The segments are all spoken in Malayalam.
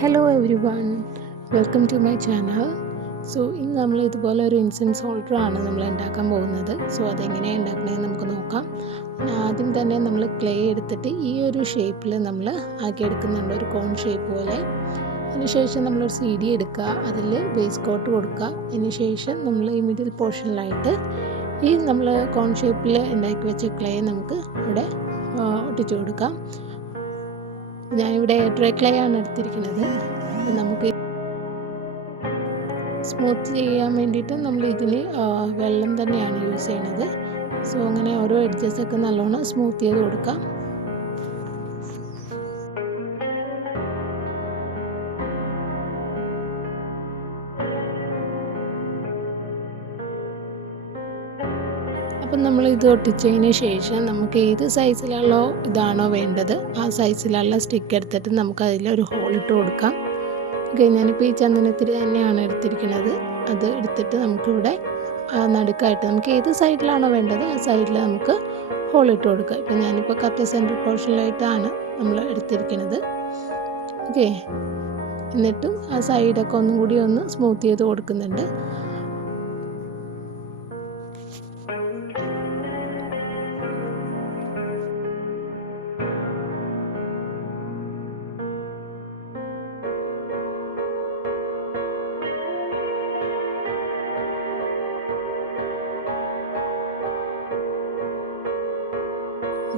Hello everyone, welcome to my channel. So ഇന്ന് നമ്മൾ ഇതുപോലെ ഒരു ഇൻസെൻസ് ഹോൾഡറാണ് നമ്മൾ ഉണ്ടാക്കാൻ പോകുന്നത്. സോ അതെങ്ങനെയാണ് ഉണ്ടാക്കണമെന്ന് നമുക്ക് നോക്കാം. ആദ്യം തന്നെ നമ്മൾ ക്ലേ എടുത്തിട്ട് ഈ ഒരു ഷേപ്പിൽ നമ്മൾ ആക്കിയെടുക്കുന്നുണ്ട്, ഒരു കോൺ ഷേപ്പ് പോലെ. അതിനുശേഷം നമ്മളൊരു CD എടുക്കുക, അതിൽ ബേസ് കോട്ട് കൊടുക്കുക. അതിനുശേഷം നമ്മൾ ഈ മിഡിൽ പോർഷനിലായിട്ട് ഈ നമ്മൾ കോൺ ഷേപ്പിൽ ഉണ്ടാക്കി വെച്ച ക്ലേ നമുക്ക് ഇവിടെ ഒട്ടിച്ചു കൊടുക്കാം. ഞാനിവിടെ ഡ്രൈ ക്ലേ ആണ് എടുത്തിരിക്കുന്നത്. നമുക്ക് സ്മൂത്ത് ചെയ്യാൻ വേണ്ടിയിട്ട് നമ്മൾ ഇതിൽ വെള്ളം തന്നെയാണ് യൂസ് ചെയ്യണത്. സോ അങ്ങനെ ഓരോ എഡ്ജസൊക്കെ നല്ലോണം സ്മൂത്ത് ചെയ്ത് കൊടുക്കാം. അപ്പം നമ്മൾ ഇത് ഒട്ടിച്ചതിന് ശേഷം നമുക്ക് ഏത് സൈസിലുള്ളോ ഇതാണോ വേണ്ടത് ആ സൈസിലുള്ള സ്റ്റിക്ക് എടുത്തിട്ട് നമുക്ക് അതിലൊരു ഹോൾ ഇട്ട് കൊടുക്കാം. ഓക്കെ, ഞാനിപ്പോൾ ഈ ചന്ദനത്തിരി തന്നെയാണ് എടുത്തിരിക്കുന്നത്. അത് എടുത്തിട്ട് നമുക്കിവിടെ നടുക്കായിട്ട് നമുക്ക് ഏത് സൈഡിലാണോ വേണ്ടത് ആ സൈഡിൽ നമുക്ക് ഹോൾ ഇട്ട് കൊടുക്കാം. ഇപ്പം ഞാനിപ്പോൾ കറക്റ്റ് സെൻറ്റർ പോർഷനിലായിട്ടാണ് നമ്മൾ എടുത്തിരിക്കുന്നത്. ഓക്കെ, എന്നിട്ടും ആ സൈഡൊക്കെ ഒന്നും കൂടി ഒന്ന് സ്മൂത്ത് ചെയ്ത് കൊടുക്കുന്നുണ്ട്.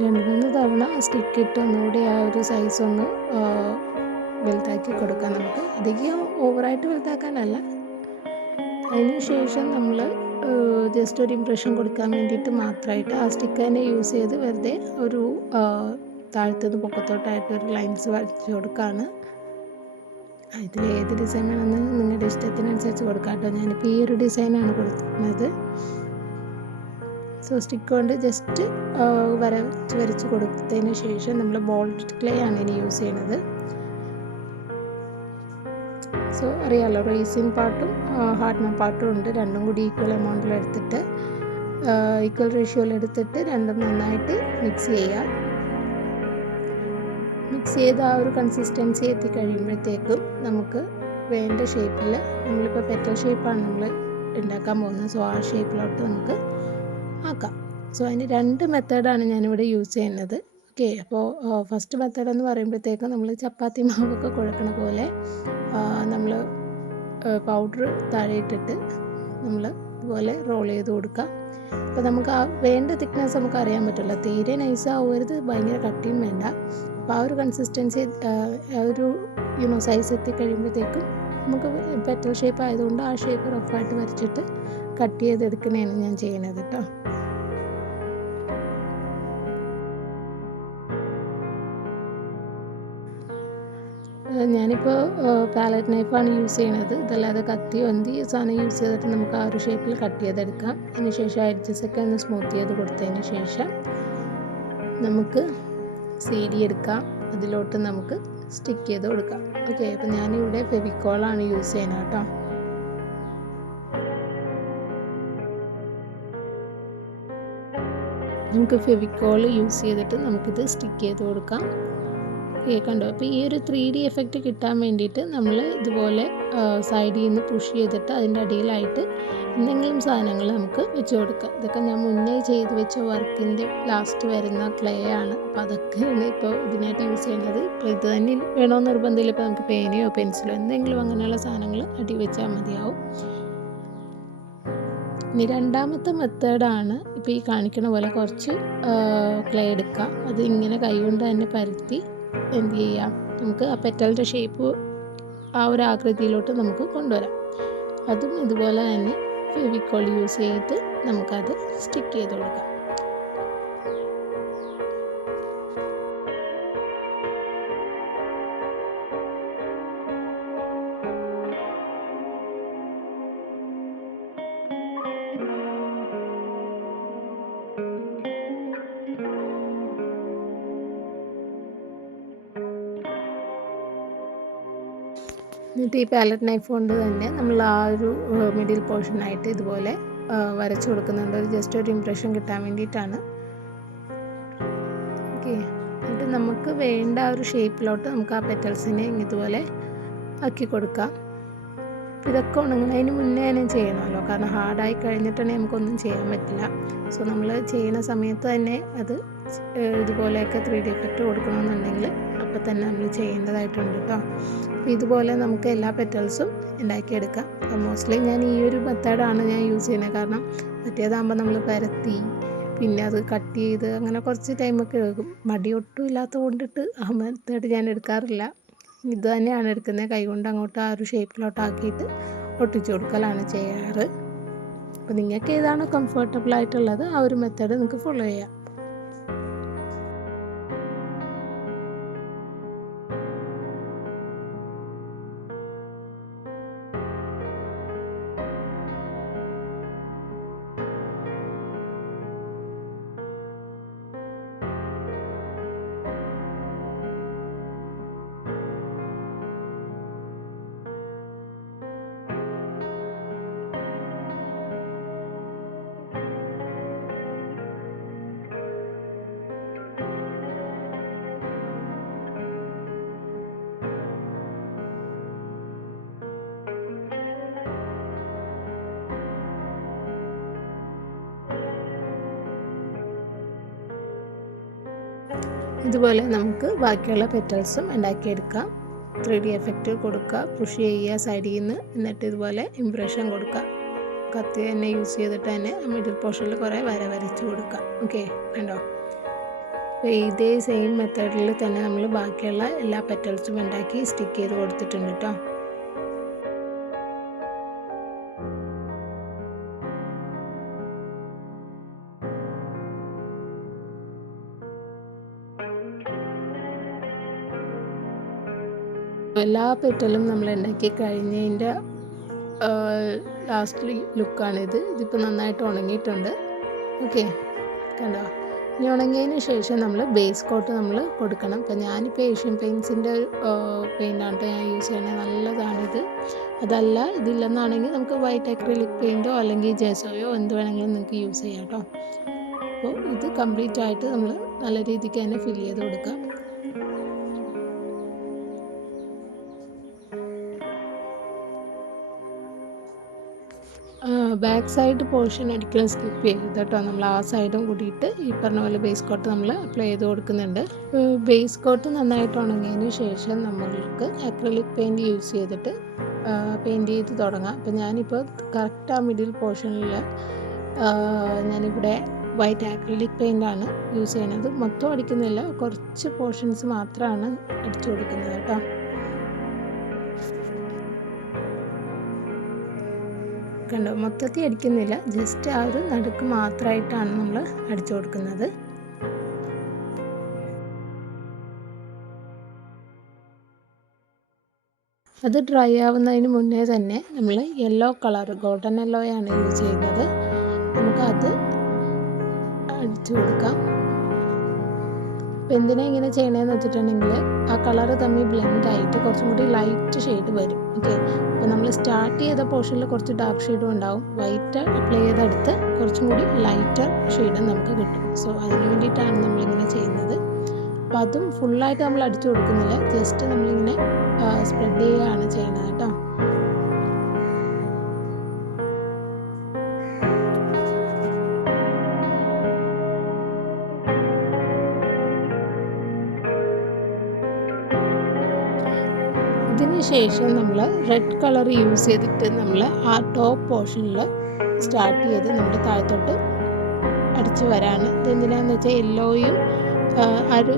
രണ്ട് മൂന്ന് തവണ സ്റ്റിക്ക് ഇട്ട് ഒന്നുകൂടി ആ ഒരു സൈസ് ഒന്ന് വലുതാക്കി കൊടുക്കാം. നമുക്ക് അധികം ഓവറായിട്ട് വലുതാക്കാനല്ല. അതിന് ശേഷം നമ്മൾ ജസ്റ്റ് ഒരു ഇംപ്രഷൻ കൊടുക്കാൻ വേണ്ടിയിട്ട് മാത്രമായിട്ട് ആ സ്റ്റിക്ക് തന്നെ യൂസ് ചെയ്ത് വെറുതെ ഒരു താഴത്തുനിന്ന് പൊക്കത്തോട്ടായിട്ട് ഒരു ലൈൻസ് വരച്ച് കൊടുക്കുകയാണ്. ഇതിൽ ഏത് ഡിസൈൻ വേണമെന്ന് നിങ്ങളുടെ ഇഷ്ടത്തിനനുസരിച്ച് കൊടുക്കാം കേട്ടോ. ഞാനിപ്പോൾ ഈ ഒരു ഡിസൈനാണ് കൊടുക്കുന്നത്. സോ സ്റ്റിക്ക് കൊണ്ട് ജസ്റ്റ് വരച്ച് കൊടുത്തതിന് ശേഷം നമ്മൾ ബോൾഡ് ക്ലേ ആണ് ഇനി യൂസ് ചെയ്യുന്നത്. സോ അറിയാമല്ലോ, റേസിൻ പാർട്ടും ഹാർഡ്നർ പാർട്ടും ഉണ്ട്. രണ്ടും കൂടി ഈക്വൽ എമൗണ്ടിൽ എടുത്തിട്ട് ഈക്വൽ റേഷ്യോയിൽ എടുത്തിട്ട് രണ്ടും നന്നായിട്ട് മിക്സ് ചെയ്യുക. മിക്സ് ചെയ്ത് ആ ഒരു കൺസിസ്റ്റൻസി എത്തിക്കഴിയുമ്പോഴത്തേക്കും നമുക്ക് വേണ്ട ഷേപ്പിൽ, നമ്മളിപ്പോൾ പെറ്റൽ ഷേപ്പാണ് നമ്മൾ ഉണ്ടാക്കാൻ പോകുന്നത്. സോ ആ ഷേപ്പിലോട്ട് നമുക്ക് ആക്കാം. സോ അതിന് രണ്ട് മെത്തേഡാണ് ഞാനിവിടെ യൂസ് ചെയ്യുന്നത്. ഓക്കെ, അപ്പോൾ ഫസ്റ്റ് മെത്തേഡ് എന്ന് പറയുമ്പോഴത്തേക്കും നമ്മൾ ചപ്പാത്തി മാവൊക്കെ കുഴക്കണ പോലെ നമ്മൾ പൗഡർ താഴെ ഇട്ടിട്ട് നമ്മൾ ഇതുപോലെ റോൾ ചെയ്ത് കൊടുക്കാം. അപ്പോൾ നമുക്ക് ആ വേണ്ട തിക്നെസ് നമുക്ക് അറിയാൻ പറ്റില്ല. തീരെ നൈസ് ആവരുത്, ഭയങ്കര കട്ടിയും വേണ്ട. അപ്പോൾ ആ ഒരു കൺസിസ്റ്റൻസി ആ ഒരു സൈസ് എത്തിക്കഴിയുമ്പോഴത്തേക്കും നമുക്ക് പെറ്റൽ ഷേപ്പ് ആയതുകൊണ്ട് ആ ഷേപ്പ് റഫായിട്ട് വരച്ചിട്ട് കട്ട് ചെയ്തെടുക്കുന്നതാണ് ഞാൻ ചെയ്യുന്നത് കേട്ടോ. ഞാനിപ്പോൾ പാലറ്റ് നൈഫാണ് യൂസ് ചെയ്യുന്നത്. ഇതല്ലാതെ കത്തിയോ എന്ത് സാധനം യൂസ് ചെയ്തിട്ട് നമുക്ക് ആ ഒരു ഷേപ്പിൽ കട്ട് ചെയ്തെടുക്കാം. അതിന് ശേഷം എഡ്ജസൊക്കെ ഒന്ന് സ്മൂത്ത് ചെയ്ത് കൊടുത്തതിന് ശേഷം നമുക്ക് CD എടുക്കാം, അതിലോട്ട് നമുക്ക് സ്റ്റിക്ക് ചെയ്ത് കൊടുക്കാം. ഓക്കെ, അപ്പോൾ ഞാനിവിടെ ഫെവിക്കോളാണ് യൂസ് ചെയ്യുന്നത് കേട്ടോ. നമുക്ക് ഫെവിക്കോൾ യൂസ് ചെയ്തിട്ട് നമുക്കിത് സ്റ്റിക്ക് ചെയ്ത് കൊടുക്കാം. കണ്ടോ, അപ്പോൾ ഈ ഒരു 3D എഫക്റ്റ് കിട്ടാൻ വേണ്ടിയിട്ട് നമ്മൾ ഇതുപോലെ സൈഡിൽ നിന്ന് പുഷ് ചെയ്തിട്ട് അതിൻ്റെ അടിയിലായിട്ട് എന്തെങ്കിലും സാധനങ്ങൾ നമുക്ക് വെച്ച് കൊടുക്കാം. ഇതൊക്കെ ഞാൻ മുന്നേ ചെയ്ത് വെച്ച വർക്കിൻ്റെ ലാസ്റ്റ് വരുന്ന ക്ലേ ആണ്. അപ്പോൾ അതൊക്കെയാണ് ഇപ്പോൾ ഇതിനായിട്ട് യൂസ് ചെയ്യുന്നത്. ഇപ്പോൾ ഇത് തന്നെ വേണമെന്ന് നിർബന്ധമില്ല. ഇപ്പോൾ നമുക്ക് പേനയോ പെൻസിലോ എന്തെങ്കിലും അങ്ങനെയുള്ള സാധനങ്ങൾ അടി വെച്ചാൽ മതിയാവും. ഇനി രണ്ടാമത്തെ മെത്തേഡാണ് ഇപ്പോൾ ഈ കാണിക്കണ പോലെ കുറച്ച് ക്ലേ എടുക്കുക, അത് ഇങ്ങനെ കൈകൊണ്ട് തന്നെ പരത്തി എന്ത് ചെയ്യാം, നമുക്ക് ആ പെറ്റലിൻ്റെ ഷേപ്പ് ആ ഒരു ആകൃതിയിലോട്ട് നമുക്ക് കൊണ്ടുവരാം. അതും ഇതുപോലെ തന്നെ ഫെവിക്കോൾ യൂസ് ചെയ്ത് നമുക്കത് സ്റ്റിക്ക് ചെയ്ത് കൊടുക്കാം. എന്നിട്ട് ഈ പാലറ്റ് നൈഫ് കൊണ്ട് തന്നെ നമ്മൾ ആ ഒരു മിഡിൽ പോർഷനായിട്ട് ഇതുപോലെ വരച്ചു കൊടുക്കുന്നുണ്ട്. ജസ്റ്റ് ഒരു ഇംപ്രഷൻ കിട്ടാൻ വേണ്ടിയിട്ടാണ്. ഓക്കെ, എന്നിട്ട് നമുക്ക് വേണ്ട ആ ഒരു ഷേപ്പിലോട്ട് നമുക്ക് ആ പെറ്റൽസിനെ ഇതുപോലെ ആക്കി കൊടുക്കാം. ഇതൊക്കെ ഉണങ്ങുന്നതിന് മുന്നേ തന്നെ ചെയ്യണമല്ലോ, കാരണം ഹാർഡായി കഴിഞ്ഞിട്ടുണ്ടെങ്കിൽ നമുക്കൊന്നും ചെയ്യാൻ പറ്റില്ല. സോ നമ്മൾ ചെയ്യുന്ന സമയത്ത് തന്നെ അത് ഇതുപോലെയൊക്കെ 3D എഫക്റ്റ് കൊടുക്കണമെന്നുണ്ടെങ്കിൽ അപ്പോൾ തന്നെ നമ്മൾ ചെയ്യേണ്ടതായിട്ടുണ്ട് കേട്ടോ. അപ്പോൾ ഇതുപോലെ നമുക്ക് എല്ലാ പെറ്റൽസും ഉണ്ടാക്കിയെടുക്കാം. മോസ്റ്റ്ലി ഞാൻ ഈ ഒരു മെത്തേഡാണ് ഞാൻ യൂസ് ചെയ്യുന്നത്. കാരണം മറ്റേതാകുമ്പോൾ നമ്മൾ പരത്തി പിന്നെ അത് കട്ട് ചെയ്ത് അങ്ങനെ കുറച്ച് ടൈമൊക്കെ എടുക്കും. മടി ഒട്ടും ഇല്ലാത്ത കൊണ്ടിട്ട് ആ മെത്തേഡ് ഞാൻ എടുക്കാറില്ല. ഇത് തന്നെയാണ് എടുക്കുന്നത്. കൈകൊണ്ട് അങ്ങോട്ട് ആ ഒരു ഷേപ്പിലോട്ടാക്കിയിട്ട് ഒട്ടിച്ചു കൊടുക്കലാണ് ചെയ്യാറ്. അപ്പോൾ നിങ്ങൾക്ക് ഏതാണോ കംഫർട്ടബിൾ ആയിട്ടുള്ളത് ആ ഒരു മെത്തേഡ് നിങ്ങൾക്ക് ഫോളോ ചെയ്യാം. ഇതുപോലെ നമുക്ക് ബാക്കിയുള്ള പെറ്റൽസും ഉണ്ടാക്കിയെടുക്കാം. 3D എഫക്റ്റ് കൊടുക്കുക, പുഷ് ചെയ്യുക സൈഡിൽ നിന്ന്, എന്നിട്ട് ഇതുപോലെ ഇംപ്രഷൻ കൊടുക്കുക. കത്തി തന്നെ യൂസ് ചെയ്തിട്ട് തന്നെ മിഡിൽ പോർഷനിൽ കുറേ വരച്ച് കൊടുക്കുക. ഓക്കെ, കണ്ടോ? അപ്പോൾ ഇതേ സെയിം മെത്തേഡിൽ തന്നെ നമ്മൾ ബാക്കിയുള്ള എല്ലാ പെറ്റൽസും ഉണ്ടാക്കി സ്റ്റിക്ക് ചെയ്ത് കൊടുത്തിട്ടുണ്ട് കേട്ടോ. എല്ലാ പെറ്റലും നമ്മൾ ഉണ്ടാക്കി കഴിഞ്ഞതിൻ്റെ ലാസ്റ്റ് ലുക്കാണിത്. ഇതിപ്പോൾ നന്നായിട്ട് ഉണങ്ങിയിട്ടുണ്ട്. ഓക്കെ, കണ്ടോ? ഇനി ഉണങ്ങിയതിന് ശേഷം നമ്മൾ ബേസ് കോട്ട് നമ്മൾ കൊടുക്കണം. അപ്പോൾ ഞാനിപ്പോൾ ഏഷ്യൻ പെയിൻറ്റ്സിൻ്റെ പെയിൻ്റാണ് ഞാൻ യൂസ് ചെയ്യണത്. നല്ലതാണിത്. അതല്ല ഇതില്ലെന്നാണെങ്കിൽ നമുക്ക് വൈറ്റ് അക്രിലിക് പെയിൻറ്റോ അല്ലെങ്കിൽ ജെസോയോ എന്ത് വേണമെങ്കിലും നിങ്ങൾക്ക് യൂസ് ചെയ്യാം കേട്ടോ. അപ്പോൾ ഇത് കംപ്ലീറ്റ് ആയിട്ട് നമ്മൾ നല്ല രീതിക്ക് തന്നെ ഫില്ല് ചെയ്ത് കൊടുക്കാം. ബാക്ക് സൈഡ് പോർഷൻ ഒരിക്കലും സ്കിപ്പ് ചെയ്യരുത് കേട്ടോ. നമ്മൾ ആ സൈഡും കൂടിയിട്ട് ഈ പറഞ്ഞ പോലെ ബേസ് കോട്ട് നമ്മൾ അപ്ലൈ ചെയ്ത് കൊടുക്കുന്നുണ്ട്. ബേസ് കോട്ട് നന്നായിട്ട് ഉണങ്ങിയതിന് ശേഷം നമ്മൾക്ക് അക്രിലിക് പെയിൻറ്റ് യൂസ് ചെയ്തിട്ട് പെയിൻറ്റ് ചെയ്ത് തുടങ്ങാം. അപ്പോൾ ഞാനിപ്പോൾ കറക്റ്റ് ആ മിഡിൽ പോർഷനിൽ ഞാനിവിടെ വൈറ്റ് അക്രിലിക് പെയിൻ്റാണ് യൂസ് ചെയ്യുന്നത്. മൊത്തം അടിക്കുന്നില്ല, കുറച്ച് പോർഷൻസ് മാത്രമാണ് അടിച്ചു കൊടുക്കുന്നത് കേട്ടോ. കണ്ടോ, മൊത്തത്തിൽ അടിക്കുന്നില്ല, ജസ്റ്റ് ആ ഒരു നടുക്ക് മാത്രമായിട്ടാണ് നമ്മൾ അടിച്ചു കൊടുക്കുന്നത്. അത് ഡ്രൈ ആവുന്നതിന് മുന്നേ തന്നെ നമ്മൾ യെല്ലോ കളർ, ഗോൾഡൻ യെല്ലോയാണ് യൂസ് ചെയ്യുന്നത്. നമുക്കത് അടിച്ചു കൊടുക്കാം. അപ്പോൾ എന്തിനാ ഇങ്ങനെ ചെയ്യണമെന്ന് വെച്ചിട്ടുണ്ടെങ്കിൽ ആ കളറ് തമ്മിൽ ബ്ലെൻഡായിട്ട് കുറച്ചും കൂടി ലൈറ്റ് ഷെയ്ഡ് വരും. ഓക്കെ, അപ്പോൾ നമ്മൾ സ്റ്റാർട്ട് ചെയ്ത പോർഷനിൽ കുറച്ച് ഡാർക്ക് ഷെയ്ഡും ഉണ്ടാവും. വൈറ്റ് അപ്ലൈ ചെയ്തെടുത്ത് കുറച്ചും കൂടി ലൈറ്റർ ഷെയ്ഡും നമുക്ക് കിട്ടും. സോ അതിന് വേണ്ടിയിട്ടാണ് നമ്മളിങ്ങനെ ചെയ്യുന്നത്. അപ്പോൾ അതും ഫുള്ളായിട്ട് നമ്മൾ അടിച്ചു കൊടുക്കുന്നില്ല, ജസ്റ്റ് നമ്മളിങ്ങനെ സ്പ്രെഡ് ചെയ്യുകയാണ് ചെയ്യുന്നത് കേട്ടോ. ഇതിന് ശേഷം നമ്മൾ റെഡ് കളർ യൂസ് ചെയ്തിട്ട് നമ്മൾ ആ ടോപ്പ് പോർഷനിൽ സ്റ്റാർട്ട് ചെയ്ത് നമ്മൾ താഴത്തോട്ട് അടിച്ച് വരാണ്. ഇതെന്തിനാണെന്ന് വെച്ചാൽ യെല്ലോയും ആ ഒരു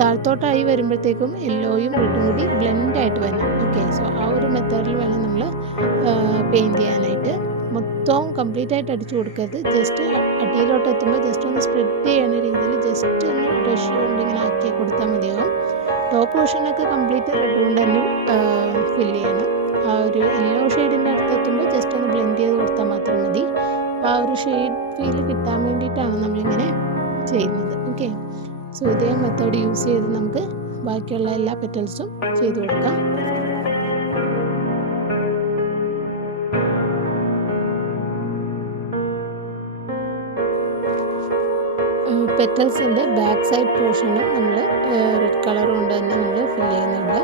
താഴത്തോട്ടായി വരുമ്പോഴത്തേക്കും യെല്ലോയും റെഡും കൂടി ബ്ലെൻഡായിട്ട് വരണം. ഓക്കെ, സോ ആ ഒരു മെത്തേഡിൽ വേണം നമ്മൾ പെയിൻറ്റ് ചെയ്യാനായിട്ട്. മൊത്തവും കംപ്ലീറ്റ് ആയിട്ട് അടിച്ചു കൊടുക്കരുത്, ജസ്റ്റ് അടിയിലോട്ട് എത്തുമ്പോൾ ജസ്റ്റ് ഒന്ന് സ്പ്രെഡ് ചെയ്യുന്ന രീതിയിൽ ജസ്റ്റ് ഒന്ന് ബ്രഷ് കൊണ്ട് ഇങ്ങനെ ആക്കി കൊടുത്താൽ മതിയാവും. ടോപ്പ് പോർഷനൊക്കെ കംപ്ലീറ്റ് റെഡ് കൊണ്ട് തന്നെ ഫില്ല് ചെയ്യണം. ആ ഒരു യെല്ലോ ഷെയ്ഡിൻ്റെ അടുത്ത് എത്തുമ്പോൾ ജസ്റ്റ് ഒന്ന് ബ്ലെൻഡ് ചെയ്ത് കൊടുത്താൽ മാത്രം മതി. ആ ഒരു ഷെയ്ഡ് ഫീൽ കിട്ടാൻ വേണ്ടിയിട്ടാണ് നമ്മളിങ്ങനെ ചെയ്യുന്നത്. ഓക്കെ, സോ ഇതേ മെത്തേഡ് യൂസ് ചെയ്ത് നമുക്ക് ബാക്കിയുള്ള എല്ലാ പെറ്റൽസും ചെയ്ത് കൊടുക്കാം. പെറ്റൽസിൻ്റെ ബാക്ക് സൈഡ് പോർഷനും നമ്മൾ റെഡ് കളർ കൊണ്ട് തന്നെ നമ്മൾ ഫില്ല് ചെയ്യുന്നുണ്ട്.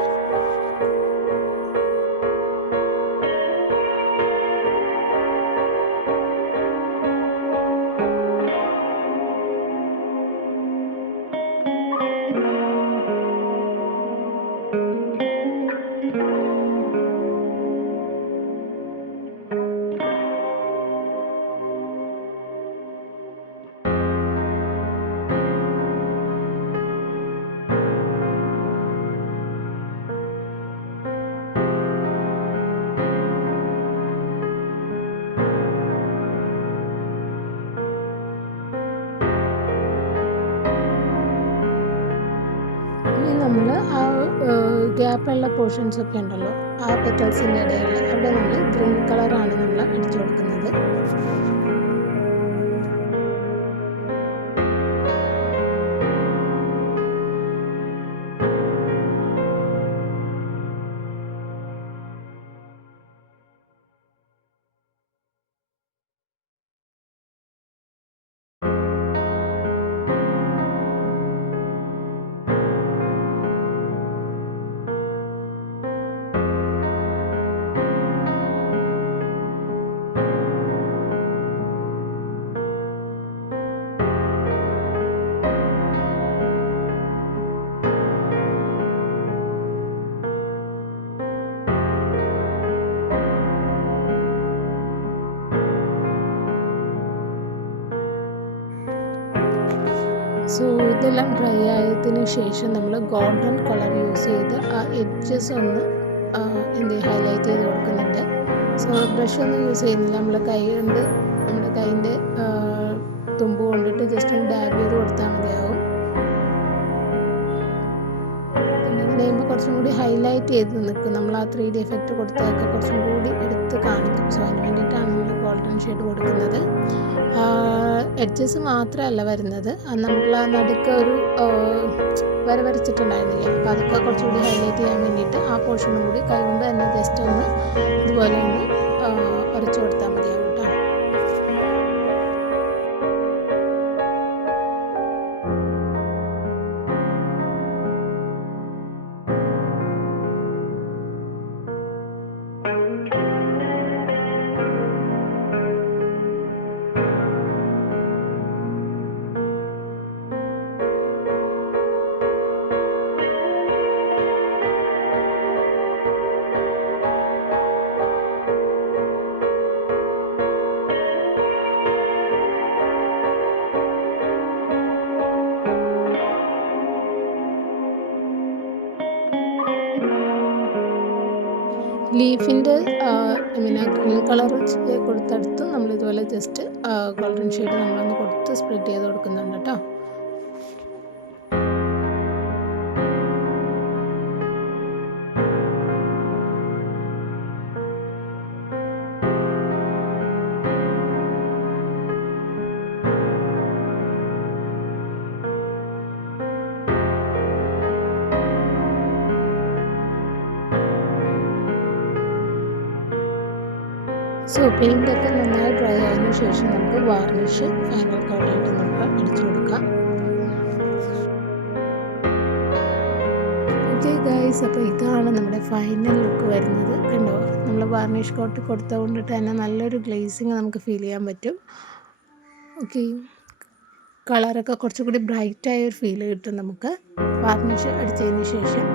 നമ്മൾ ആ ഗ്യാപ്പുള്ള പോർഷൻസൊക്കെ ഉണ്ടല്ലോ, ആ പെറ്റൽസിൻ്റെ ഇടയിൽ അവിടെ നമ്മൾ ഗ്രീൻ കളറാണ് നമ്മൾ അടിച്ചു കൊടുക്കുന്നത്. സോ ഇതെല്ലാം ഡ്രൈ ആയതിനു ശേഷം നമ്മൾ ഗോൾഡൻ കളർ യൂസ് ചെയ്ത് ആ എഡ്ജസ് ഒന്ന് ഹൈലൈറ്റ് ചെയ്ത് കൊടുക്കുന്നുണ്ട്. സോ ബ്രഷ് ഒന്നും യൂസ് ചെയ്യുന്നില്ല, നമ്മൾ കൈ കൊണ്ട് നമ്മുടെ കൈൻ്റെ തുമ്പ് കൊണ്ടിട്ട് ജസ്റ്റ് ഒന്ന് ഡാബ് ചെയ്ത് കൊടുത്താൽ മതിയാവും. ഇങ്ങനെ ചെയ്യുമ്പോൾ കുറച്ചും കൂടി ഹൈലൈറ്റ് ചെയ്ത് നിൽക്കും. നമ്മൾ ആ 3D എഫക്റ്റ് കൊടുത്തൊക്കെ കുറച്ചും കൂടി എടുത്ത് കാണിക്കും. സോ അതിന് വേണ്ടിയിട്ടാണ് നമ്മൾ ഗോൾഡൻ ഷെയ്ഡ് കൊടുക്കുന്നത്. എഡ്ജസ് മാത്രമല്ല വരുന്നത്, നമ്മൾ ആ നടുക്ക് ഒരു വര വരച്ചിട്ടുണ്ടായിരുന്നില്ലേ, അപ്പോൾ അതൊക്കെ കുറച്ചുകൂടി ഹൈലൈറ്റ് ചെയ്യാൻ വേണ്ടിയിട്ട് ആ പോർഷനും കൂടി കൈകൊണ്ട് തന്നെ ജസ്റ്റ് ഒന്ന് ഇതുപോലെ ഒന്ന് വരച്ചു കൊടുത്താൽ മതിയാവും കേട്ടോ. ലീഫിൻ്റെ ഗ്രീൻ കളർ കൊടുത്തടുത്ത് നമ്മളിതുപോലെ ജസ്റ്റ് ഗോൾഡൻ ഷെയ്ഡ് നമ്മളൊന്ന് കൊടുത്ത് സ്പ്രെഡ് ചെയ്ത് കൊടുക്കുന്നുണ്ട് കേട്ടോ. സോ പെയിൻ്റൊക്കെ നന്നായി ഡ്രൈ ആയതിനു ശേഷം നമുക്ക് വാർണിഷ് ഫൈനൽ കോട്ടായിട്ട് നമുക്ക് അടിച്ചു കൊടുക്കാം. ഓക്കെ ഗൈസ്, അപ്പോൾ ഇതാണ് നമ്മുടെ ഫൈനൽ ലുക്ക് വരുന്നത്. കണ്ടോ, നമ്മൾ വാർണിഷ് കോട്ട് കൊടുത്തുകൊണ്ടിട്ട് തന്നെ നല്ലൊരു ഗ്ലേസിങ് നമുക്ക് ഫീൽ ചെയ്യാൻ പറ്റും. ഓക്കെ, കളറൊക്കെ കുറച്ചുകൂടി ബ്രൈറ്റായ ഒരു ഫീൽ കിട്ടും നമുക്ക് വാർണിഷ് അടിച്ചതിന് ശേഷം.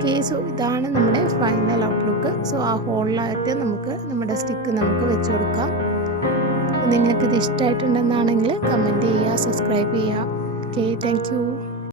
ഓക്കെ, സോ ഇതാണ് നമ്മുടെ ഫൈനൽ ഔട്ട്ലുക്ക്. സോ ആ ഹോളിലായിട്ട് നമുക്ക് നമ്മുടെ സ്റ്റിക്ക് നമുക്ക് വെച്ച് കൊടുക്കാം. നിങ്ങൾക്കിത് ഇഷ്ടമായിട്ടുണ്ടെന്നാണെങ്കിൽ കമൻറ്റ് ചെയ്യുക, സബ്സ്ക്രൈബ് ചെയ്യുക. Okay, thank you.